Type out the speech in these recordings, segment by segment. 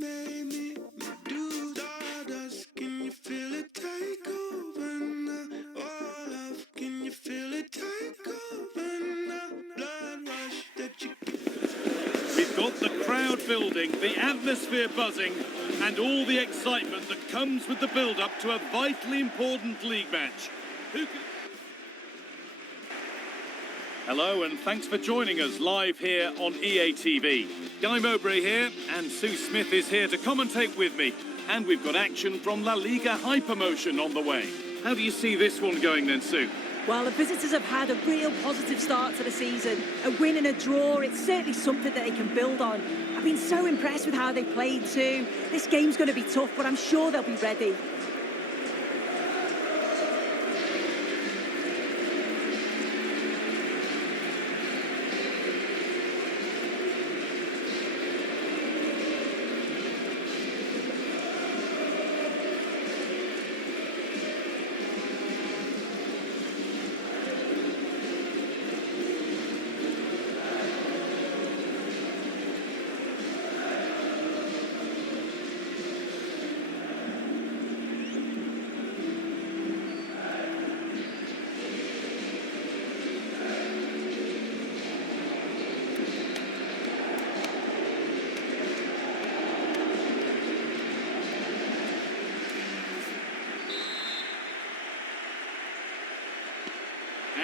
made me do stardust. Can you feel it take over now? Oh, love, can you feel it take over now? Blood rush that you We've got the crowd building, the atmosphere buzzing, and all the excitement that comes with the build-up to a vitally important league match. Hello and thanks for joining us live here on EA TV. Guy Mowbray here, and Sue Smith is here to commentate with me. And we've got action from La Liga Hypermotion on the way. How do you see this one going then, Sue? Well, the visitors have had a real positive start to the season. A win and a draw, it's certainly something that they can build on. I've been so impressed with how they played too. This game's going to be tough, but I'm sure they'll be ready.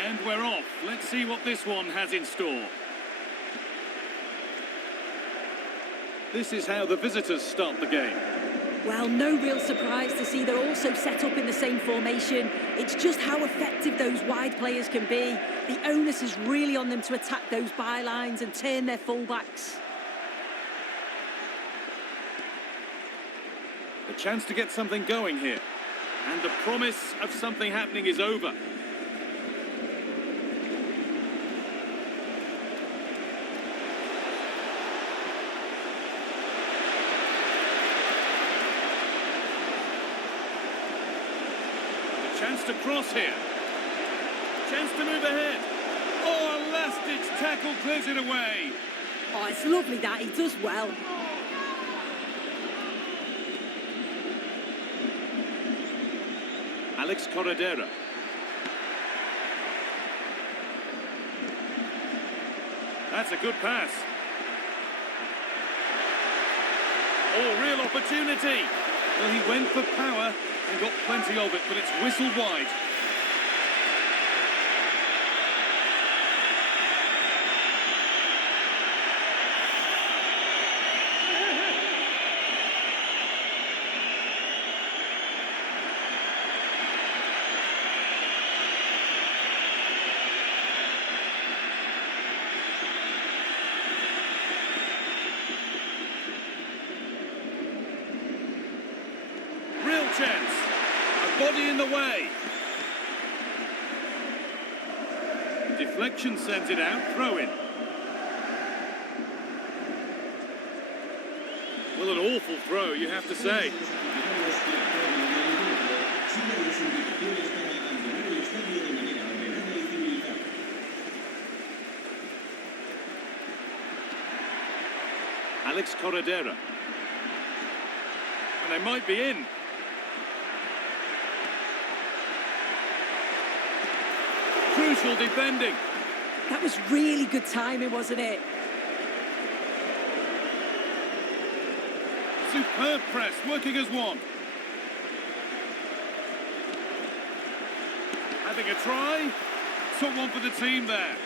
And we're off. Let's see what this one has in store. This is how the visitors start the game. Well, no real surprise to see they're also set up in the same formation. It's just how effective those wide players can be. The onus is really on them to attack those bylines and turn their fullbacks. A chance to get something going here. And the promise of something happening is over. Chance to cross here. Chance to move ahead. Oh, a last-ditch tackle clears it away. Oh, it's lovely that. He does well. Alex Corredera. That's a good pass. Oh, real opportunity. Well, he went for power and got plenty of it, but it's whistled wide. Real chance. A body in the way. Deflection sends it out. Throw in. Well, an awful throw, you have to say. Alex Corredera. And they might be in. Crucial defending. That was really good timing, wasn't it? Superb press, working as one. Having a try. Took one for the team there.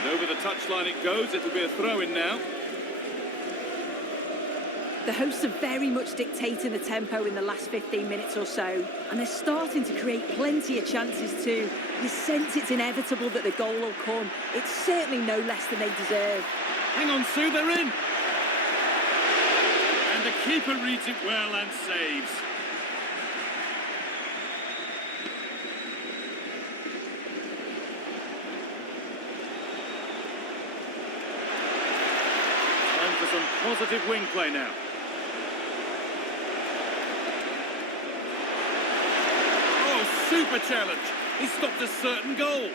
And over the touchline it goes. It'll be a throw-in now. The hosts are very much dictating the tempo in the last 15 minutes or so, and they're starting to create plenty of chances too. You sense it's inevitable that the goal will come. It's certainly no less than they deserve. Hang on, Sue, they're in. And the keeper reads it well and saves. Time for some positive wing play now. Super challenge. He stopped a certain goal.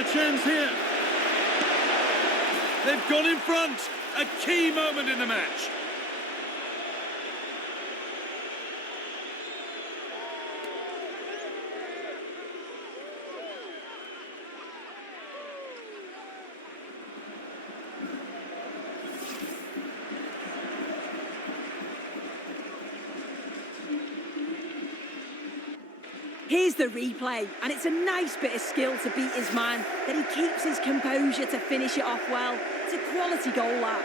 a chance here. They've gone in front. A key moment in the match. Here's the replay, and it's a nice bit of skill to beat his man, that he keeps his composure to finish it off well. It's a quality goal, that.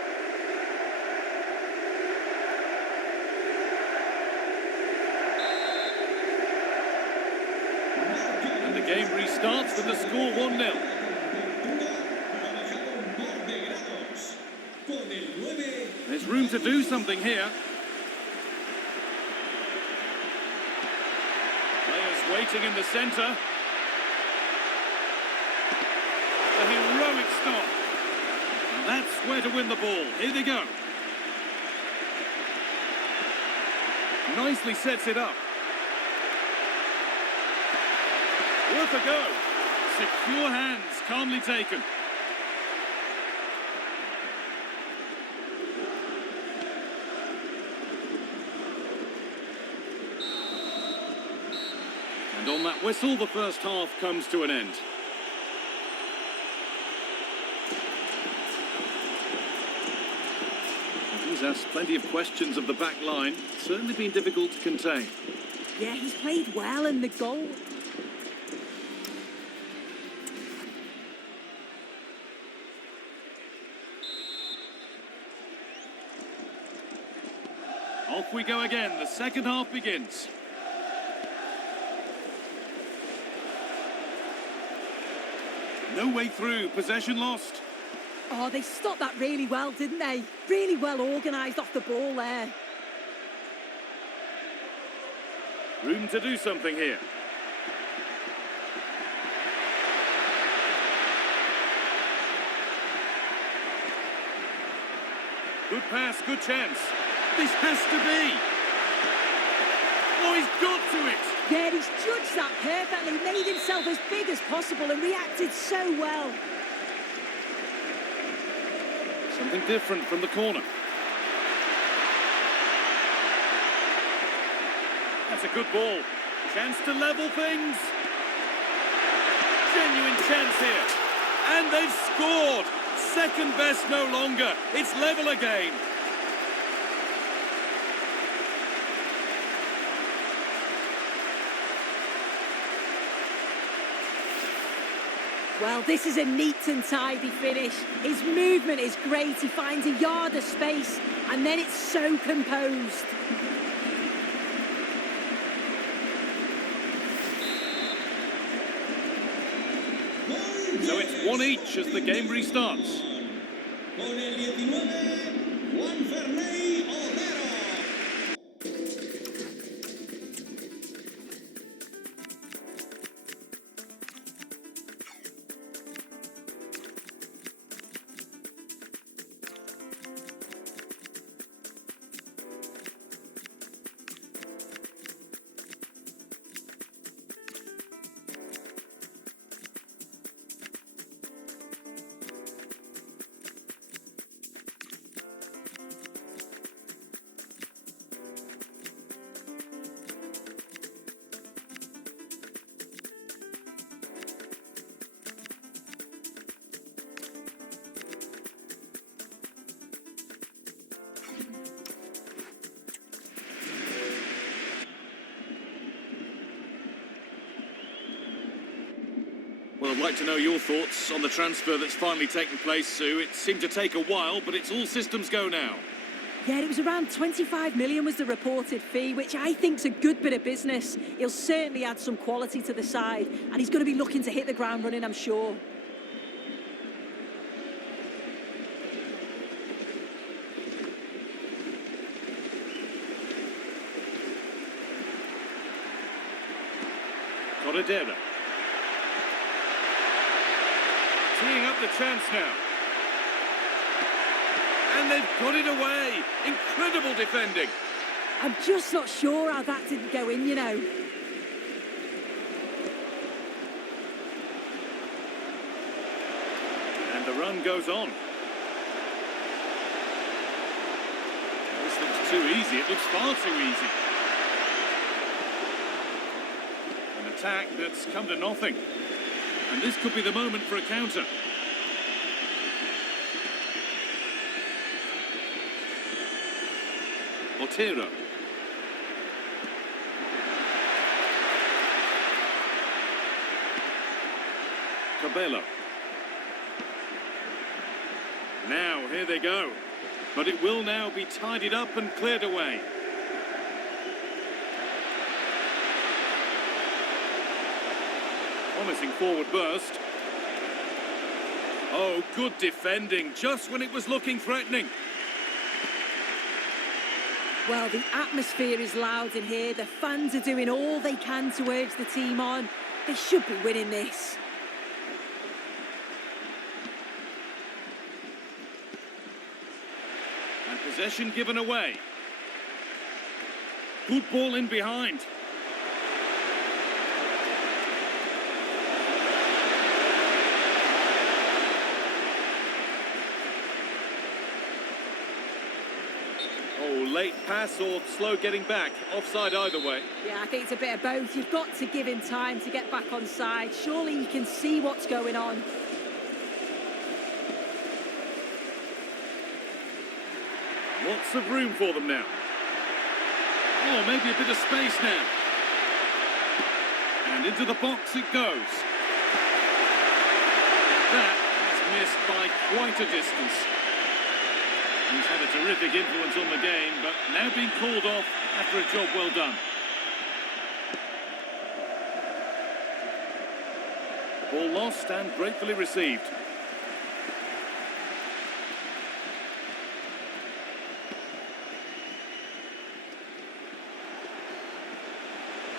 And the game restarts with the score 1-0. There's room to do something here. Waiting in the centre. The heroic stop. And that's where to win the ball. Here they go. Nicely sets it up. Worth a go. Secure hands, calmly taken. And on that whistle, the first half comes to an end. He's asked plenty of questions of the back line. Certainly been difficult to contain. Yeah, he's played well in the goal. Off we go again. The second half begins. No way through. Possession lost. Oh, they stopped that really well, didn't they? Really well organised off the ball there. Room to do something here. Good pass, good chance. This has to be. Oh, he's got to it. Yeah, he's judged that perfectly, made himself as big as possible and reacted so well. Something different from the corner. That's a good ball. Chance to level things. Genuine chance here. And they've scored. Second best no longer. It's level again. Well, this is a neat and tidy finish. His movement is great. He finds a yard of space, and then it's so composed. So it's one each as the game restarts. Well, I'd like to know your thoughts on the transfer that's finally taken place, Sue. It seemed to take a while, but it's all systems go now. Yeah, it was around 25 million was the reported fee, which I think's a good bit of business. He'll certainly add some quality to the side, and he's going to be looking to hit the ground running, I'm sure. Corredera. Teeing up the chance now. And they've got it away. Incredible defending. I'm just not sure how that didn't go in, you know. And the run goes on. This looks too easy. It looks far too easy. An attack that's come to nothing. And this could be the moment for a counter. Otero. Cabello. Now, here they go. But it will now be tidied up and cleared away. Promising forward burst. Oh, good defending, just when it was looking threatening. Well, the atmosphere is loud in here. The fans are doing all they can to urge the team on. They should be winning this. And possession given away. Good ball in behind. Oh, late pass or slow getting back. Offside either way. Yeah, I think it's a bit of both. You've got to give him time to get back on side. Surely he can see what's going on. Lots of room for them now. Oh, maybe a bit of space now. And into the box it goes. That is missed by quite a distance. He's had a terrific influence on the game, but now being called off after a job well done. The ball lost and gratefully received.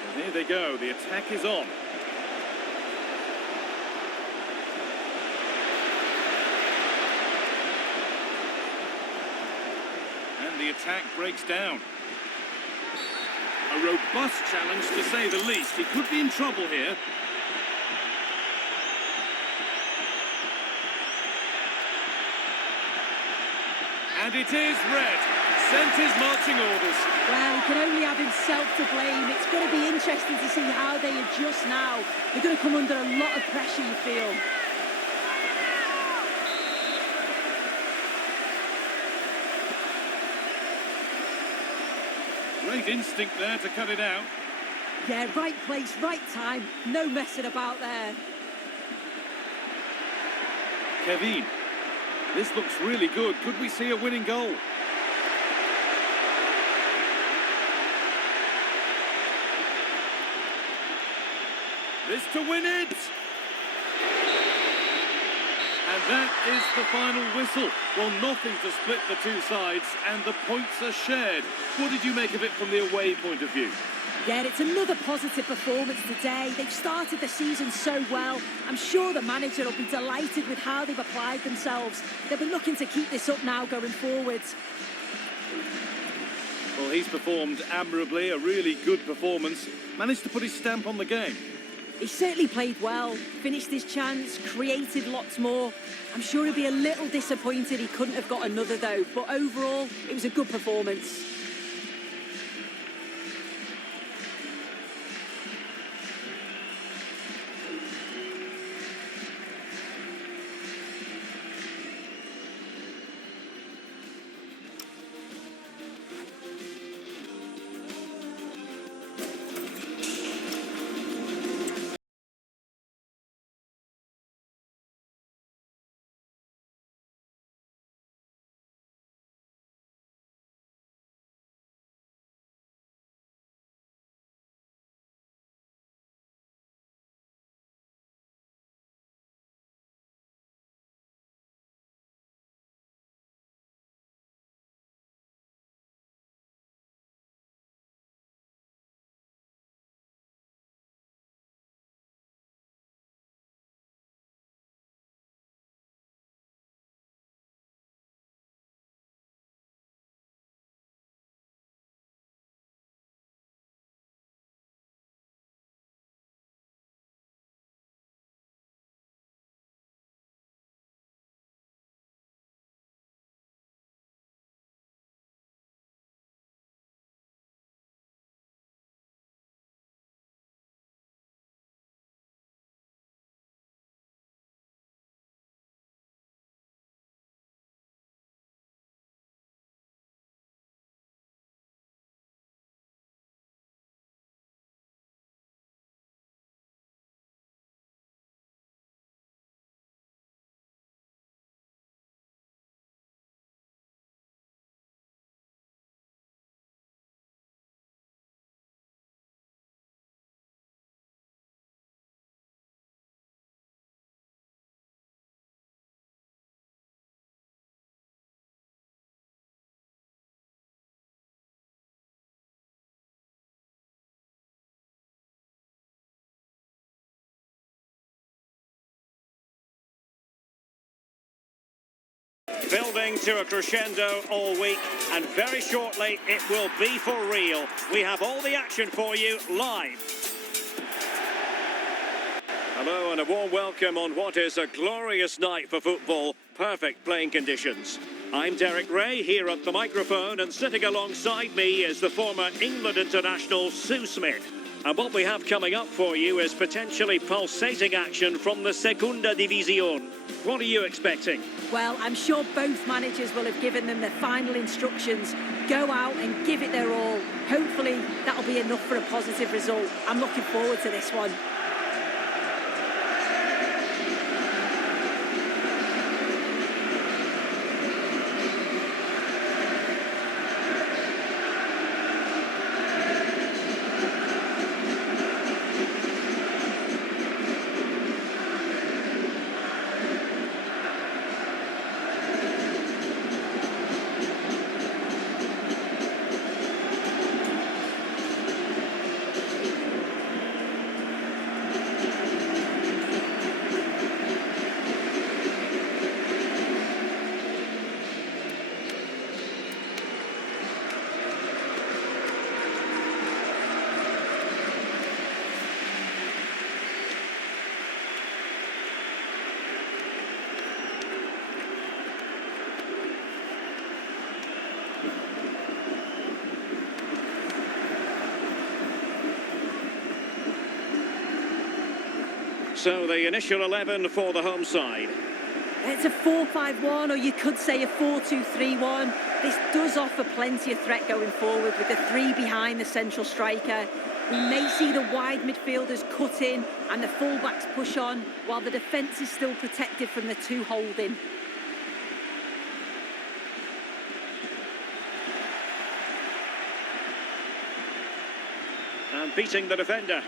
And here they go, the attack is on. The attack breaks down. A robust challenge to say the least. He could be in trouble here. And it is red. Sent his marching orders. Well, he can only have himself to blame. It's going to be interesting to see how they adjust now. They're going to come under a lot of pressure, you feel. Great instinct there to cut it out. Yeah, right place, right time. No messing about there. Kevin, this looks really good. Could we see a winning goal? This to win it! And that is the final whistle. Well, nothing to split the two sides, and the points are shared. What did you make of it from the away point of view? Yeah, it's another positive performance today. They've started the season so well. I'm sure the manager will be delighted with how they've applied themselves. They'll be looking to keep this up now going forwards. Well, he's performed admirably, a really good performance. Managed to put his stamp on the game. He certainly played well, finished his chance, created lots more. I'm sure he'll be a little disappointed he couldn't have got another though, but overall, it was a good performance. Building to a crescendo all week, and very shortly it will be for real. We have all the action for you live. Hello and a warm welcome on what is a glorious night for football. Perfect playing conditions. I'm Derek Ray here at the microphone, and sitting alongside me is the former England international Sue Smith. And what we have coming up for you is potentially pulsating action from the Segunda División. What are you expecting? Well, I'm sure both managers will have given them their final instructions. Go out and give it their all. Hopefully, that'll be enough for a positive result. I'm looking forward to this one. So the initial 11 for the home side. It's a 4-5-1, or you could say a 4-2-3-1. This does offer plenty of threat going forward with the three behind the central striker. We may see the wide midfielders cut in and the fullbacks push on, while the defence is still protected from the two holding. And beating the defender.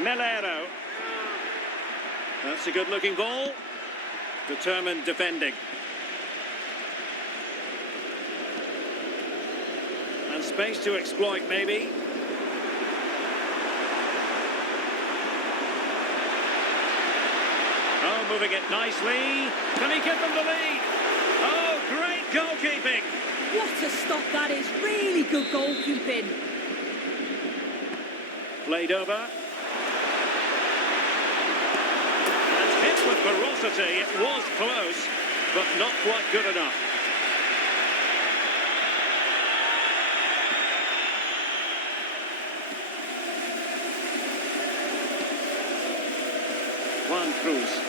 Melero. That's a good-looking ball. Determined defending. And space to exploit, maybe. Oh, moving it nicely. Can he give them the lead? Oh, great goalkeeping. What a stop that is. Really good goalkeeping. Played over. With ferocity, it was close, but not quite good enough. Juan Cruz.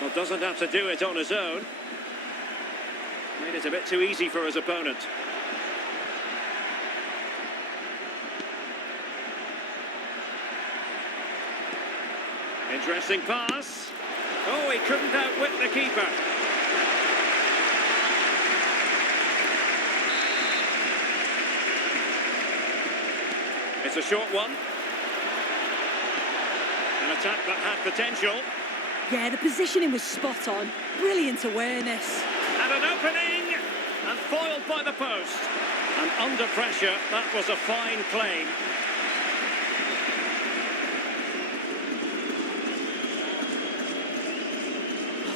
Well, doesn't have to do it on his own. Made it a bit too easy for his opponent. Interesting pass. Oh, he couldn't outwit the keeper. It's a short one. An attack that had potential. Yeah, the positioning was spot on. Brilliant awareness. And an opening, and foiled by the post. And under pressure, that was a fine claim.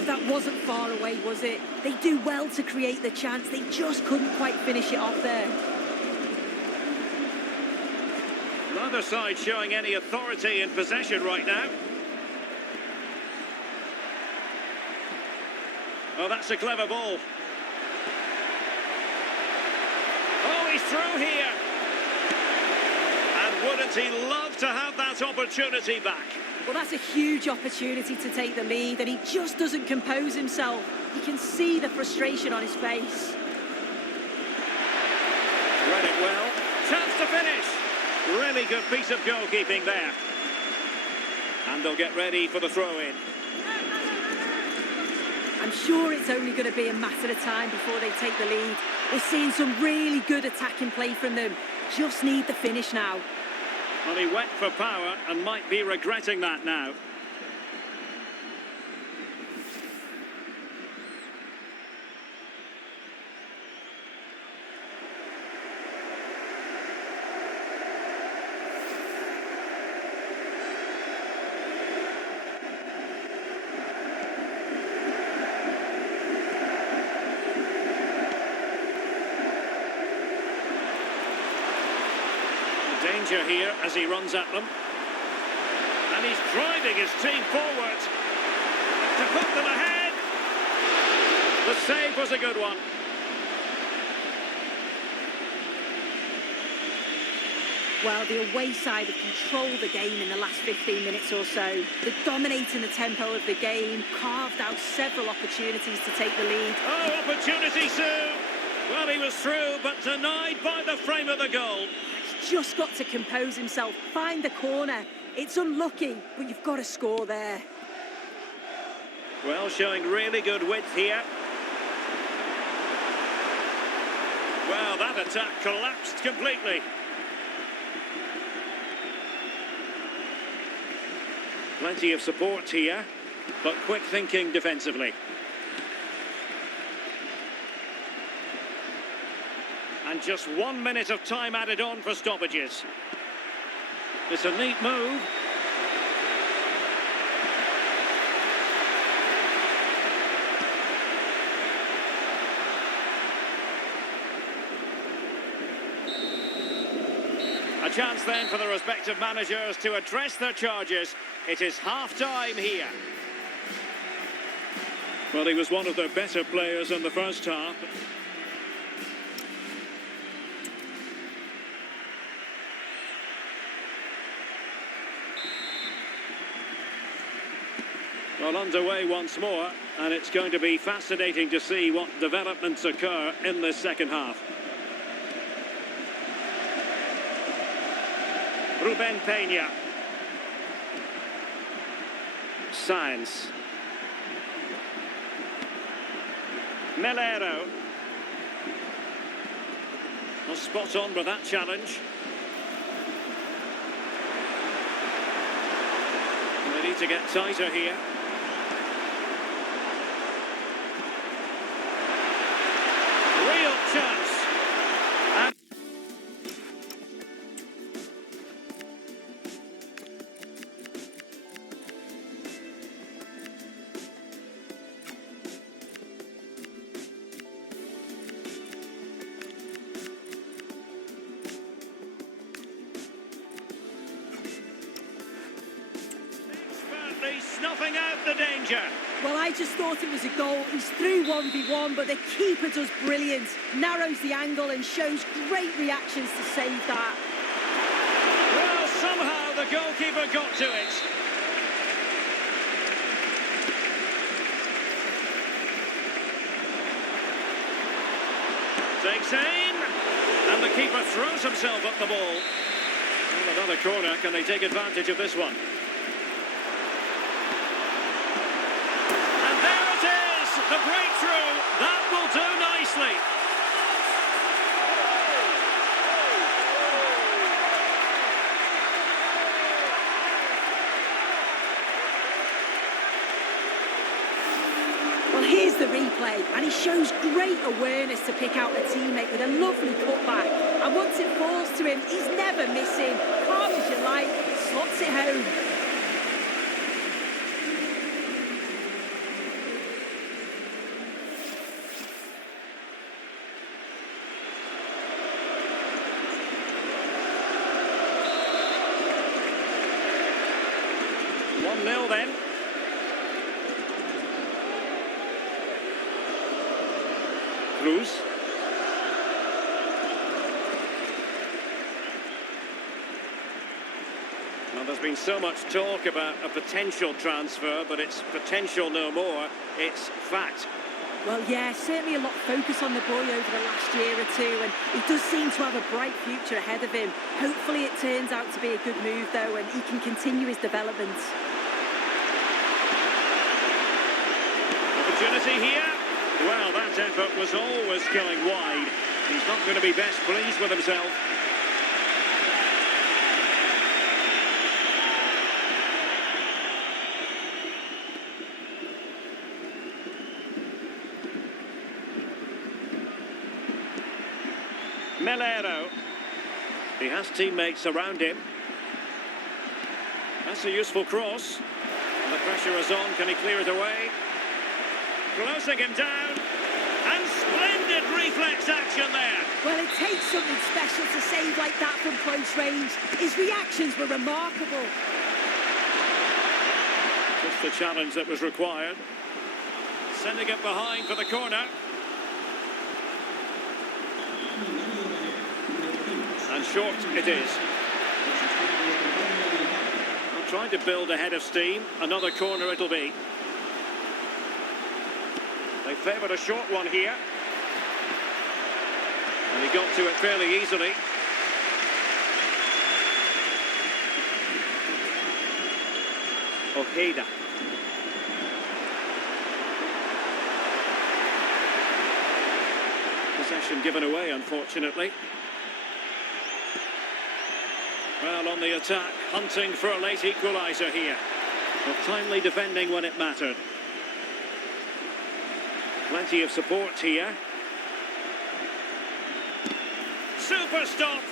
That wasn't far away, was it? They do well to create the chance. They just couldn't quite finish it off there. Neither side showing any authority in possession right now. Oh, that's a clever ball. Oh, he's through here. And wouldn't he love to have that opportunity back? Well, that's a huge opportunity to take the lead, and he just doesn't compose himself. You can see the frustration on his face. Read it well. Chance to finish. Really good piece of goalkeeping there. And they'll get ready for the throw-in. I'm sure it's only going to be a matter of time before they take the lead. We're seeing some really good attacking play from them. Just need the finish now. Well, he went for power and might be regretting that now. Danger here as he runs at them. And he's driving his team forward to put them ahead. The save was a good one. Well, the away side have controlled the game in the last 15 minutes or so. They're dominating the tempo of the game, carved out several opportunities to take the lead. Oh, opportunity, Sue! Well, he was through, but denied by the frame of the goal. He's just got to compose himself, find the corner. It's unlucky, but you've got to score there. Well, showing really good width here. Well, that attack collapsed completely. Plenty of support here, but quick thinking defensively. And just 1 minute of time added on for stoppages. It's a neat move. A chance then for the respective managers to address their charges. It is half-time here. Well, he was one of the better players in the first half. Well, underway once more, and it's going to be fascinating to see what developments occur in this second half. Ruben Peña. Sainz. Melero. Well, spot on with that challenge. They need to get tighter here. Real chance. And expertly snuffing out the danger. Well, I just thought it was a goal. He's through 1v1, but the keeper does brilliant. Narrows the angle and shows great reactions to save that. Well, somehow the goalkeeper got to it. Takes aim, and the keeper throws himself at the ball. Well, another corner. Can they take advantage of this one? And there it is, the breakthrough. That will do nicely. Well, here's the replay, and he shows great awareness to pick out a teammate with a lovely cutback. And once it falls to him, he's never missing. Calm as you like, slots it home. Nil then. Cruz. Well, there's been so much talk about a potential transfer, but it's potential no more. It's fact. Well, yeah, certainly a lot of focus on the boy over the last year or two, and he does seem to have a bright future ahead of him. Hopefully it turns out to be a good move, though, and he can continue his development. Opportunity here. Well, that effort was always going wide. He's not going to be best pleased with himself. Melero. He has teammates around him. That's a useful cross. And the pressure is on. Can he clear it away? Closing him down. And splendid Good reflex action there. Well, it takes something special to save like that from close range. His reactions were remarkable. Just the challenge that was required. Sending it behind for the corner. And short it is. Trying to build ahead of steam. Another corner it'll be. They favoured a short one here. And he got to it fairly easily. Ojeda. Possession given away, unfortunately. Well, on the attack, hunting for a late equaliser here. But timely defending when it mattered. Plenty of support here. Super stop!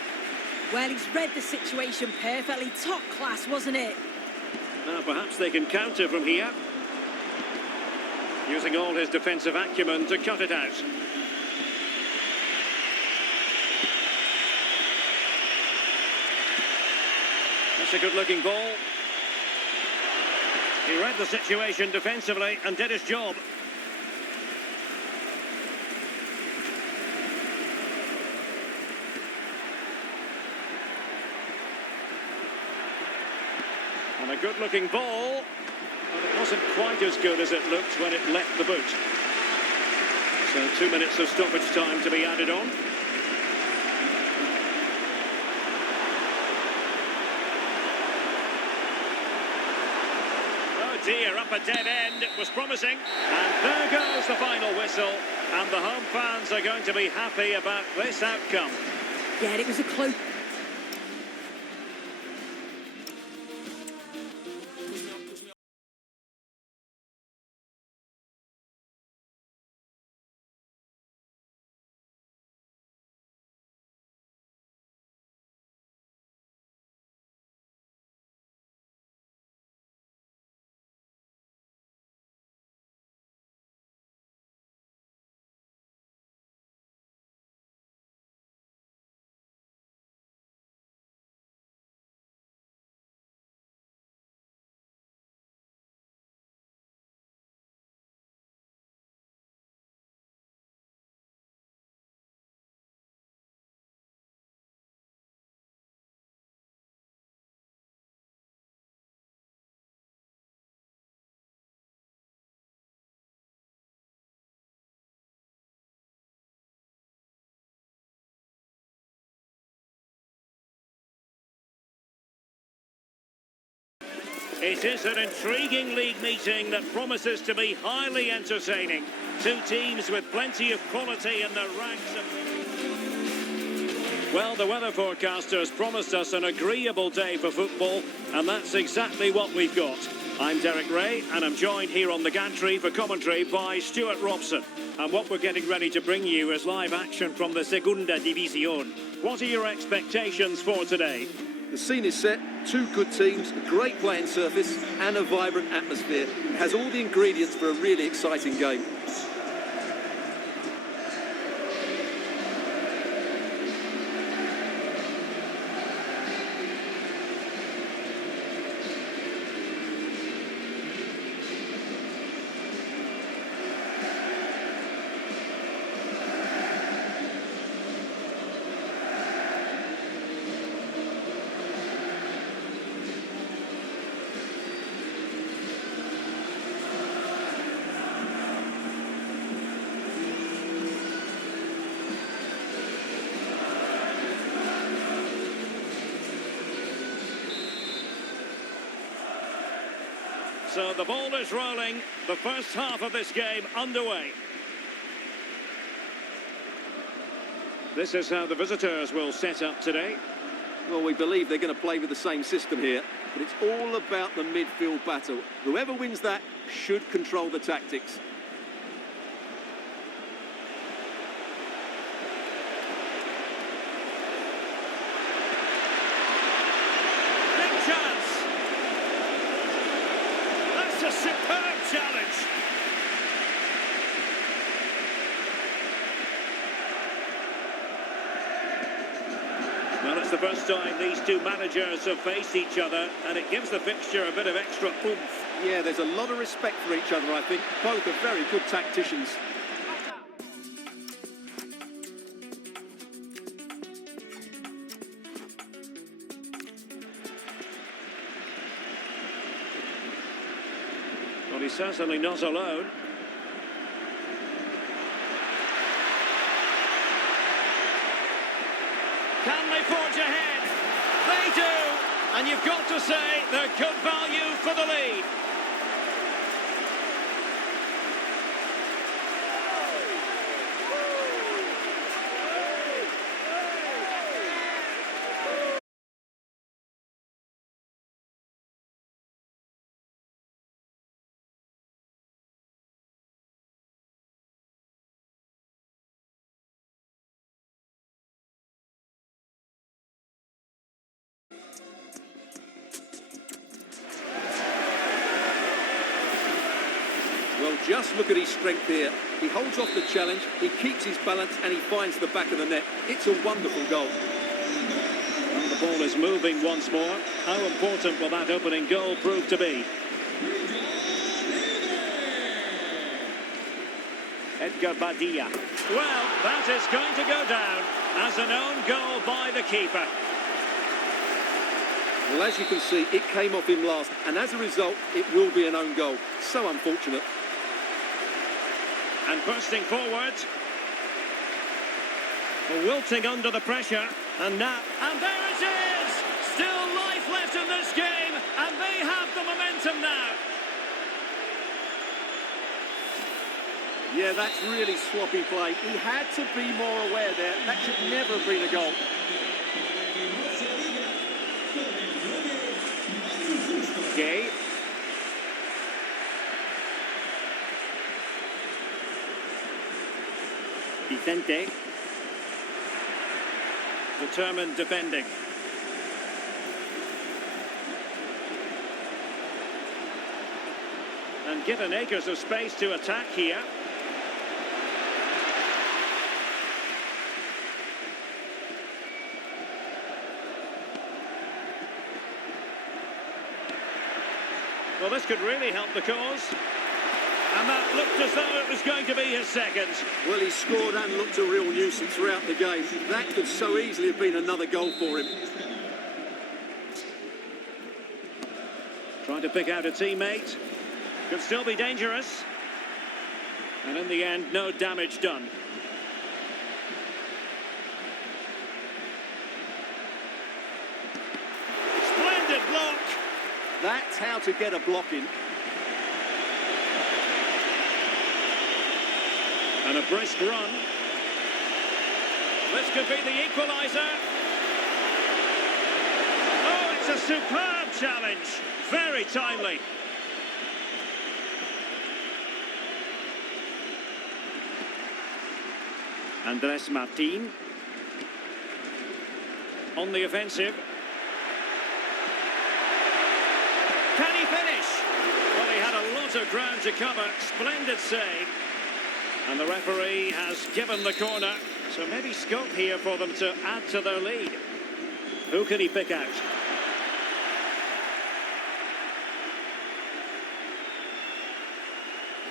Well, he's read the situation perfectly. Top class, wasn't it? Now perhaps they can counter from here. Using all his defensive acumen to cut it out. That's a good-looking ball. He read the situation defensively and did his job. And a good-looking ball, but it wasn't quite as good as it looked when it left the boot. So 2 minutes of stoppage time to be added on. Oh dear, up a dead end. It was promising. And there goes the final whistle. And the home fans are going to be happy about this outcome. Yeah, it was a close... It is an intriguing league meeting that promises to be highly entertaining. Two teams with plenty of quality in their ranks. Well, the weather forecasters promised us an agreeable day for football, and that's exactly what we've got. I'm Derek Ray, and I'm joined here on the gantry for commentary by Stuart Robson. And what we're getting ready to bring you is live action from the Segunda División. What are your expectations for today? The scene is set, two good teams, a great playing surface and a vibrant atmosphere. It has all the ingredients for a really exciting game. So the ball is rolling, the first half of this game underway. This is how the visitors will set up today. Well, we believe they're going to play with the same system here, but it's all about the midfield battle. Whoever wins that should control the tactics. A superb challenge. Well, it's the first time these two managers have faced each other, and it gives the fixture a bit of extra oomph. Yeah, there's a lot of respect for each other, I think. Both are very good tacticians. Well, he's certainly not alone. Can they forge ahead? They do! And you've got to say they're good value for the lead. Well, just look at his strength here. He holds off the challenge, he keeps his balance, and he finds the back of the net. It's a wonderful goal. And the ball is moving once more. How important will that opening goal prove to be? Edgar Badia. Well, that is going to go down as an own goal by the keeper. Well, as you can see, it came off him last, and as a result, it will be an own goal. So unfortunate. And bursting forward. Wilting under the pressure. And now... And there it is! Still life left in this game, and they have the momentum now. Yeah, that's really sloppy play. He had to be more aware there. That should never have been a goal. Gay. Vicente. Determined defending. And given acres of space to attack here. Well, this could really help the cause. And that looked as though it was going to be his second. Well, he scored and looked a real nuisance throughout the game. That could so easily have been another goal for him. Trying to pick out a teammate. Could still be dangerous. And in the end, no damage done. Splendid block. That's how to get a block in. And a brisk run. This could be the equaliser. Oh, it's a superb challenge. Very timely. Andres Martin. On the offensive. Can he finish? Well, he had a lot of ground to cover. Splendid save. And the referee has given the corner. So maybe scope here for them to add to their lead. Who can he pick out?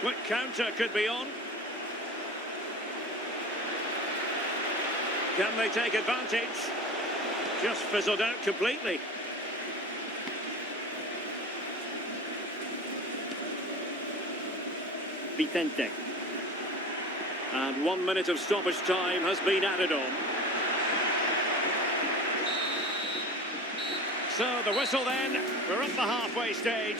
Quick counter could be on. Can they take advantage? Just fizzled out completely. Vicente. And 1 minute of stoppage time has been added on. So the whistle then, we're at the halfway stage.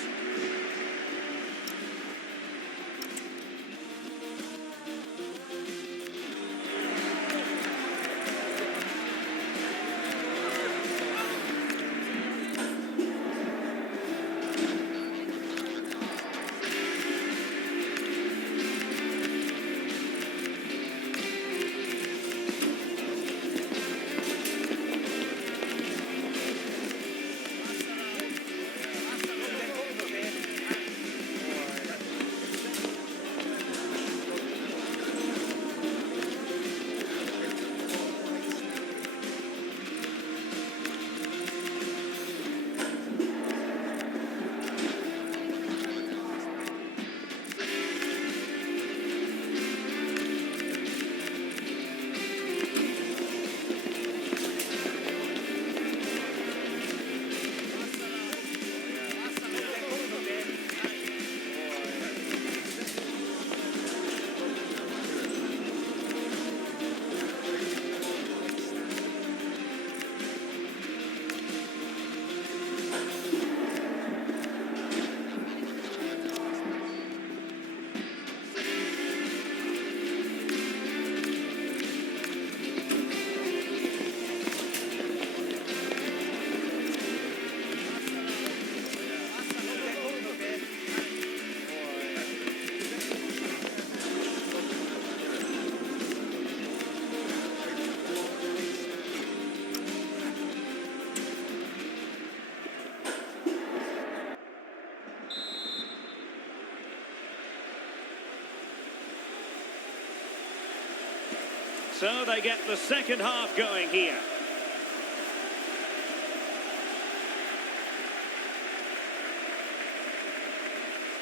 So they get the second half going here.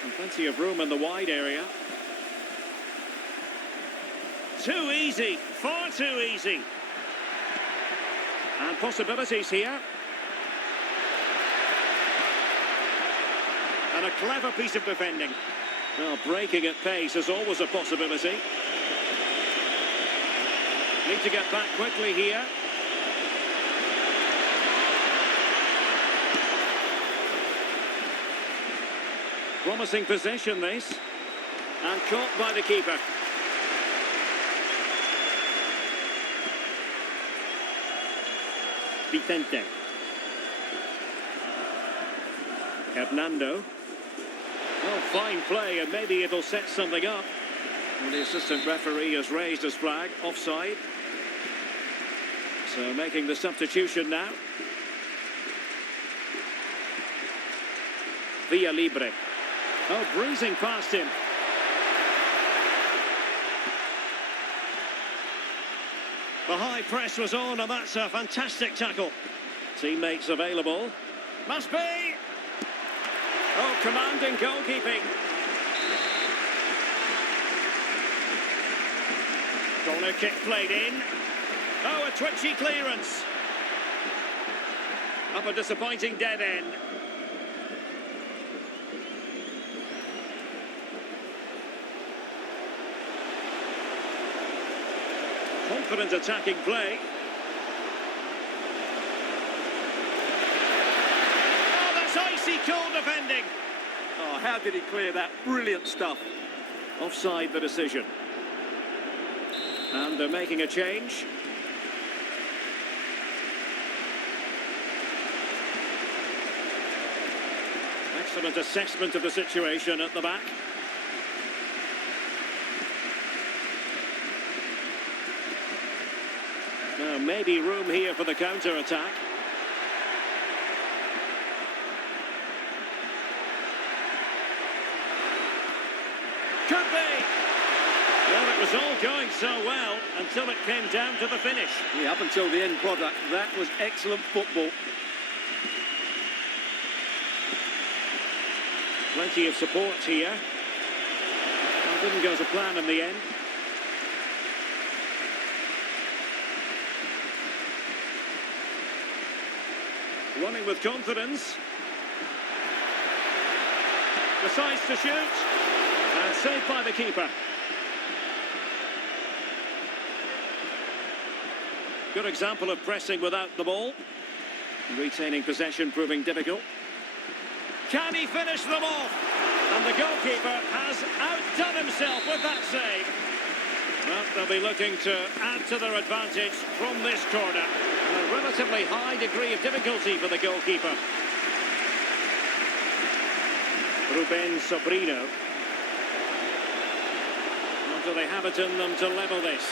And plenty of room in the wide area. Too easy, far too easy. And possibilities here. And a clever piece of defending. Well, breaking at pace is always a possibility. Need to get back quickly here. Promising possession, this. And caught by the keeper. Vicente. Hernando. Oh, fine play, and maybe it'll set something up. Well, the assistant referee has raised his flag, offside. So making the substitution now. Villa Libre. Oh, breezing past him. The high press was on, and that's a fantastic tackle. Teammates available. Must be. Oh, commanding goalkeeping. Corner kick played in. Oh, a twitchy clearance. Up a disappointing dead end. Confident attacking play. Oh, that's icy cold defending. Oh, how did he clear that? Brilliant stuff. Offside the decision. And they're making a change. Excellent assessment of the situation at the back. Now, maybe room here for the counter-attack. Could be! Well, it was all going so well until it came down to the finish. Yeah, up until the end product, that was excellent football. Plenty of support here. Well, didn't go to plan in the end. Running with confidence. Decides to shoot. And saved by the keeper. Good example of pressing without the ball. Retaining possession proving difficult. Can he finish them off? And the goalkeeper has outdone himself with that save. Well, they'll be looking to add to their advantage from this corner. A relatively high degree of difficulty for the goalkeeper. Ruben Sobrino. Or do they have it in them to level this?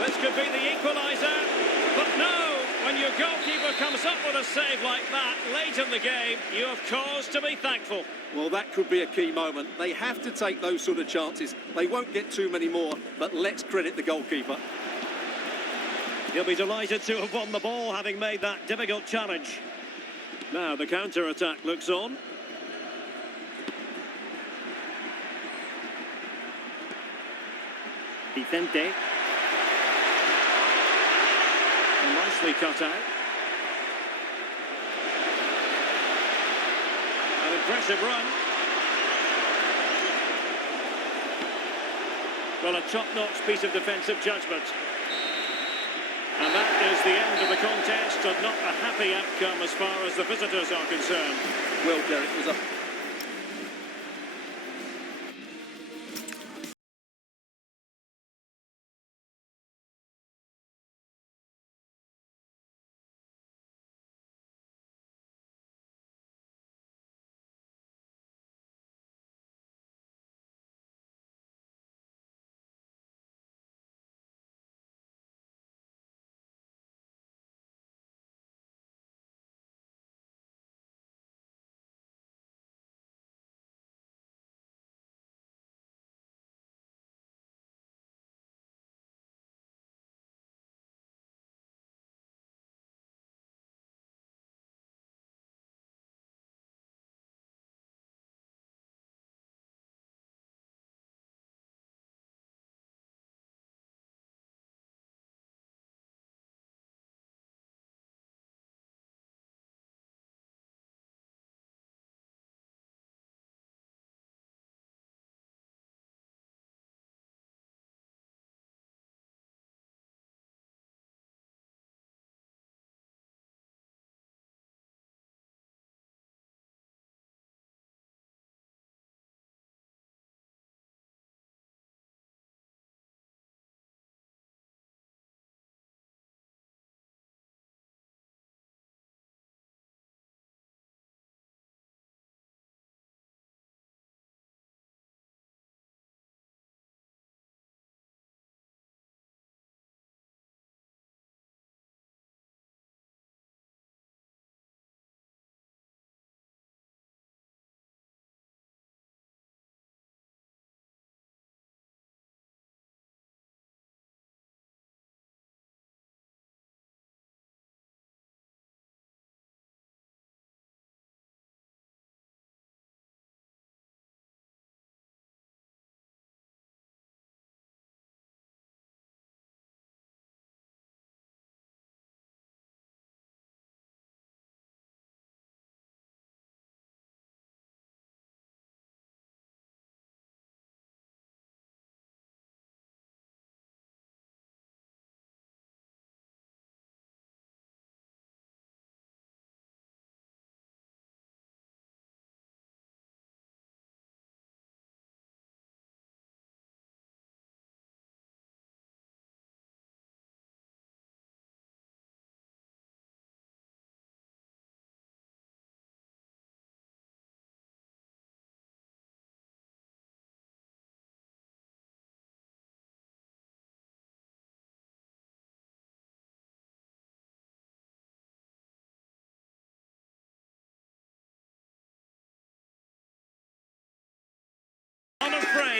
This could be the equaliser. But no, when your goalkeeper comes up with a save like that late in the game, you have cause to be thankful. Well, that could be a key moment. They have to take those sort of chances. They won't get too many more, but let's credit the goalkeeper. He'll be delighted to have won the ball, having made that difficult challenge. Now the counter-attack looks on. Vicente. Nicely cut out. An impressive run. Well, a top-notch piece of defensive judgment. And that is the end of the contest, and not a happy outcome as far as the visitors are concerned. Well, Derek, it was a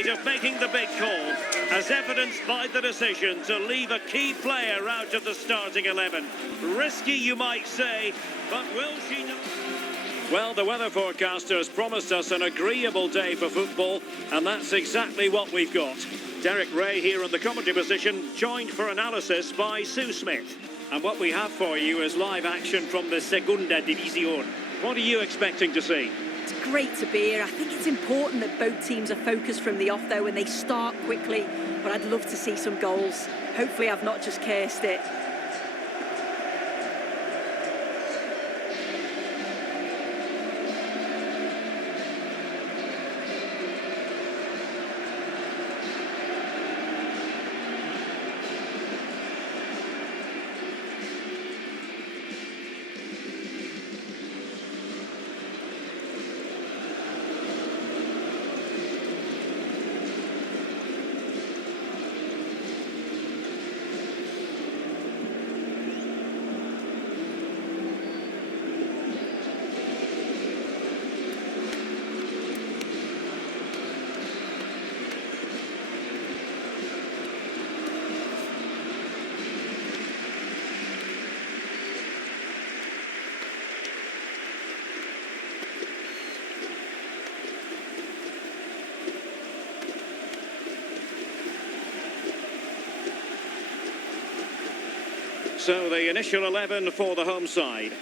side of making the big call, as evidenced by the decision to leave a key player out of the starting 11. Risky, you might say, but will she not? Well, the weather forecasters promised us an agreeable day for football, and that's exactly what we've got. Derek Ray here in the commentary position, joined for analysis by Sue Smith. And what we have for you is live action from the Segunda División. What are you expecting to see? It's great to be here. I think it's important that both teams are focused from the off, though, and they start quickly. But I'd love to see some goals. Hopefully I've not just cursed it. So the initial 11 for the home side.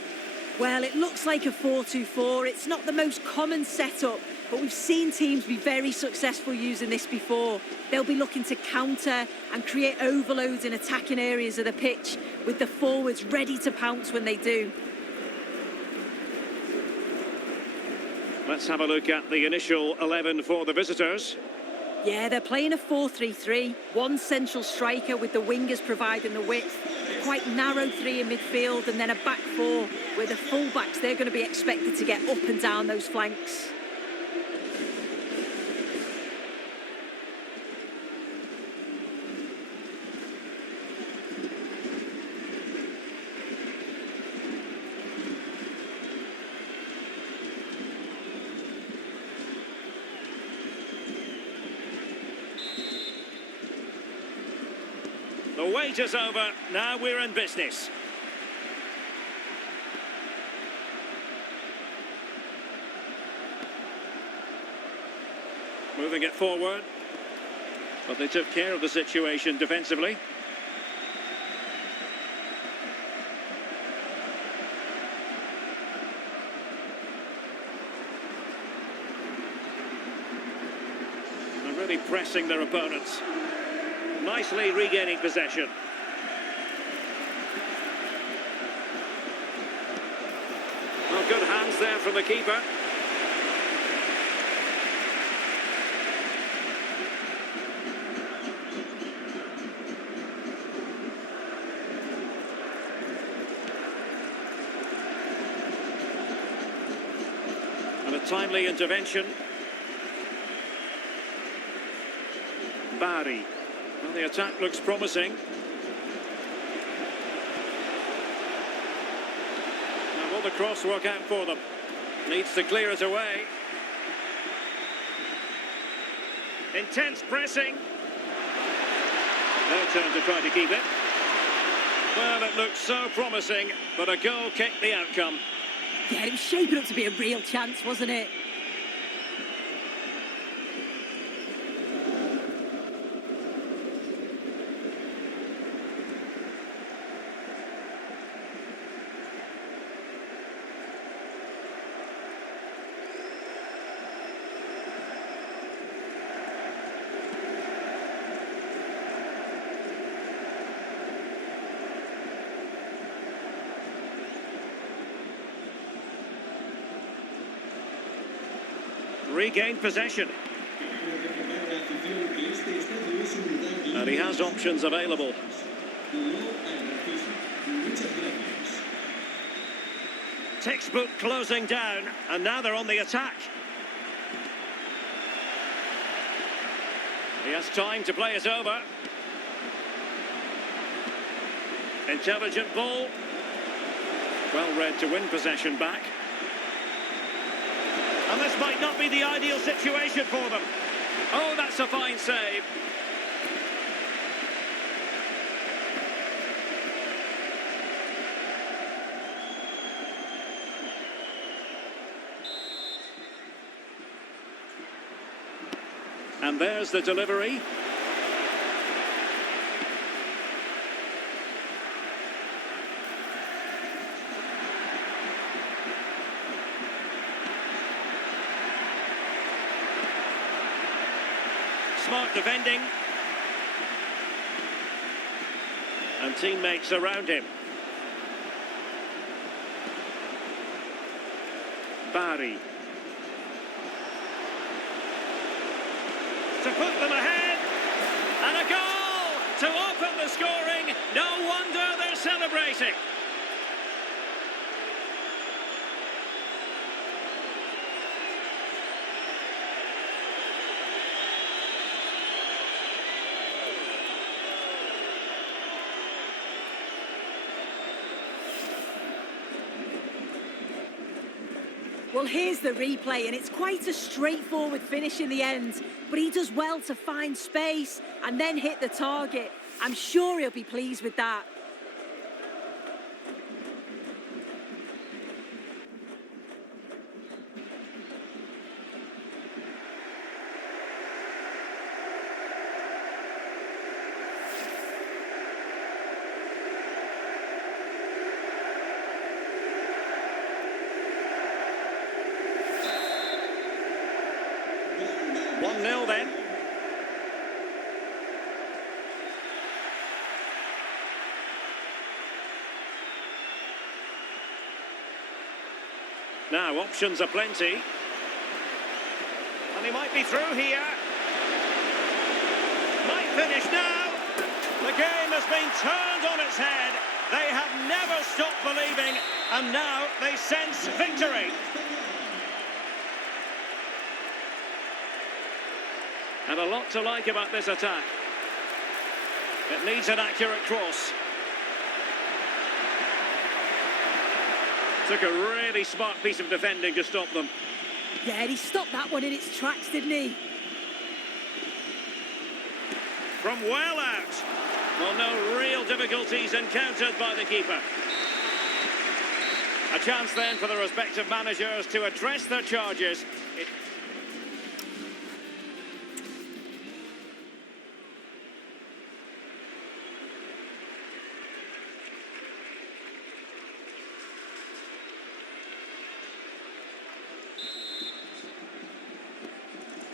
Well, it looks like a 4-2-4. It's not the most common setup, but we've seen teams be very successful using this before. They'll be looking to counter and create overloads in attacking areas of the pitch, with the forwards ready to pounce when they do. Let's have a look at the initial 11 for the visitors. Yeah, they're playing a 4-3-3. One central striker with the wingers providing the width. Quite narrow three in midfield, and then a back four where the full-backs, they're going to be expected to get up and down those flanks. The wait is over, now we're in business. Moving it forward, but they took care of the situation defensively. They're really pressing their opponents. Nicely regaining possession. Well, good hands there from the keeper. And a timely intervention. Bari. Well, the attack looks promising. Now, will the cross work out for them? Needs to clear it away. Intense pressing. No turn to try to keep it. Well, it looked so promising, but a goal kicked the outcome. Yeah, it was shaping up to be a real chance, wasn't it? Regained possession. And he has options available. Textbook closing down, and now they're on the attack. He has time to play it over. Intelligent ball. Well read to win possession back. And this might not be the ideal situation for them. Oh, that that's a fine save. And there's the delivery. Smart defending. And teammates around him. Barry. To put them ahead. And a goal to open the scoring. No wonder they're celebrating. Well, here's the replay, and it's quite a straightforward finish in the end. But he does well to find space and then hit the target. I'm sure he'll be pleased with that. Nil then. Now options are plenty. And he might be through here. Might finish now. The game has been turned on its head. They have never stopped believing, and now they sense victory. And a lot to like about this attack. It needs an accurate cross. Took a really smart piece of defending to stop them. Yeah, he stopped that one in its tracks, didn't he? From well out. Well, no real difficulties encountered by the keeper. A chance then for the respective managers to address their charges.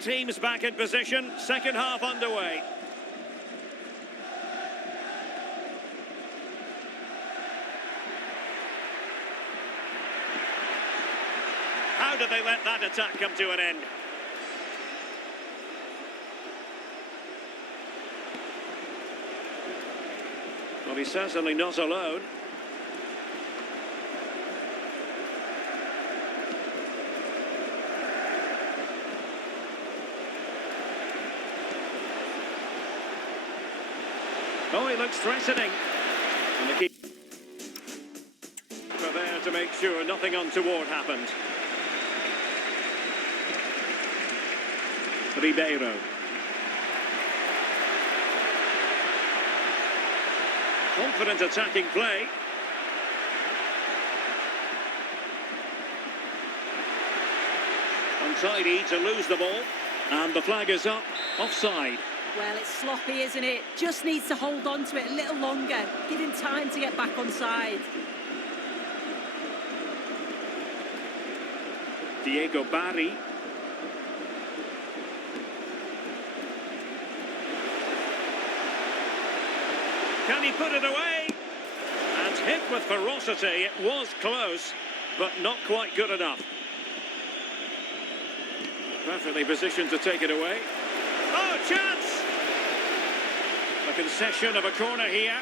Teams back in position, second half underway. How did they let that attack come to an end? Well, he's certainly not alone. Oh, he looks threatening. And the keeper there to make sure nothing untoward happened. Ribeiro. Confident attacking play. Untidy to lose the ball. And the flag is up, offside. Well, it's sloppy, isn't it? Just needs to hold on to it a little longer. Give him time to get back on side. Diego Barry. Can he put it away? And hit with ferocity. It was close, but not quite good enough. Perfectly positioned to take it away. Oh, chance! A concession of a corner here.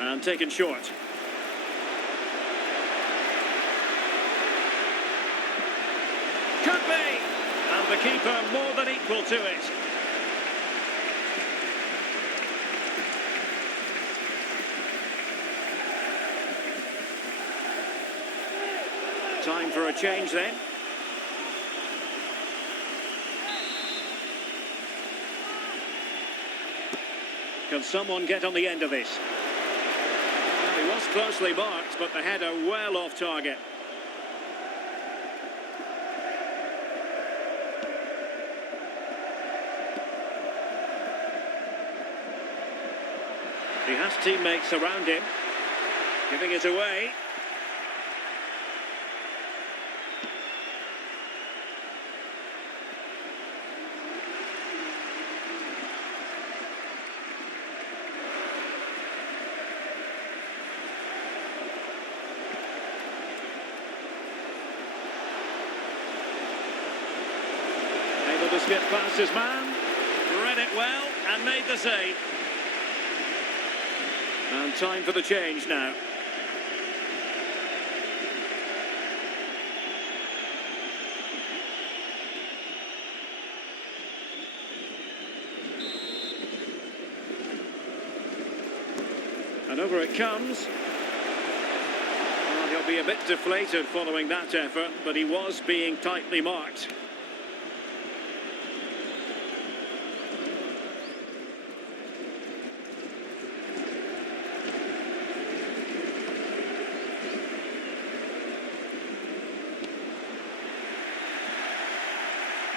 And taken short. Could be! And the keeper more than equal to it. Time for a change then. Can someone get on the end of this? Well, he was closely marked, but the header well off target. He has teammates around him, giving it away. Able to skip past his man, read it well and made the save. And time for the change now. And over it comes. Well, he'll be a bit deflated following that effort, but he was being tightly marked.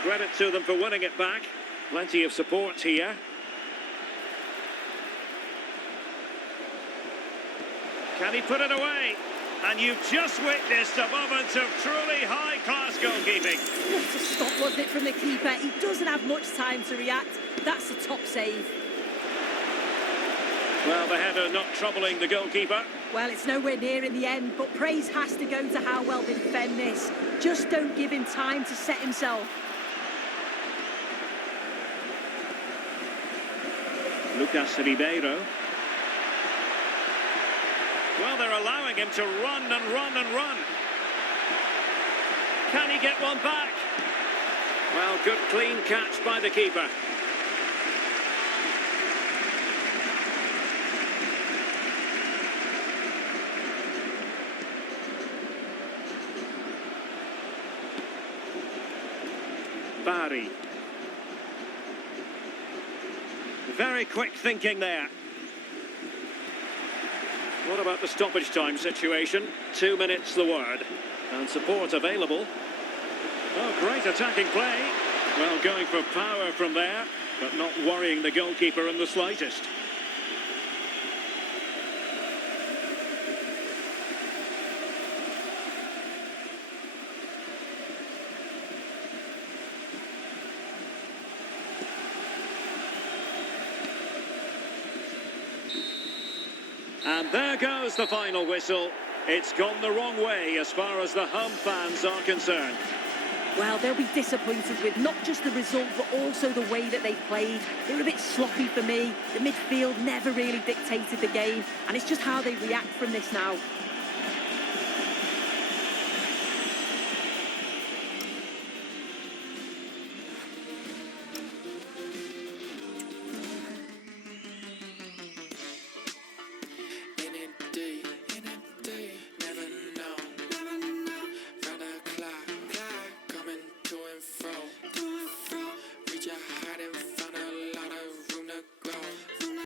Credit to them for winning it back. Plenty of support here. Can he put it away? And you've just witnessed a moment of truly high-class goalkeeping. What a stop, wasn't it, from the keeper? He doesn't have much time to react. That's a top save. Well, the header not troubling the goalkeeper. Well, it's nowhere near in the end, but praise has to go to how well they defend this. Just don't give him time to set himself. Lucas Ribeiro. Well, they're allowing him to run and run and run. Can he get one back? Well, good clean catch by the keeper. Barry. Very quick thinking there. What about the stoppage time situation? 2 minutes the word. And support available. Oh, great attacking play. Well, going for power from there, but not worrying the goalkeeper in the slightest. And there goes the final whistle. It's gone the wrong way as far as the home fans are concerned. Well, they'll be disappointed with not just the result, but also the way that they played. They were a bit sloppy for me. The midfield never really dictated the game, and it's just how they react from this now.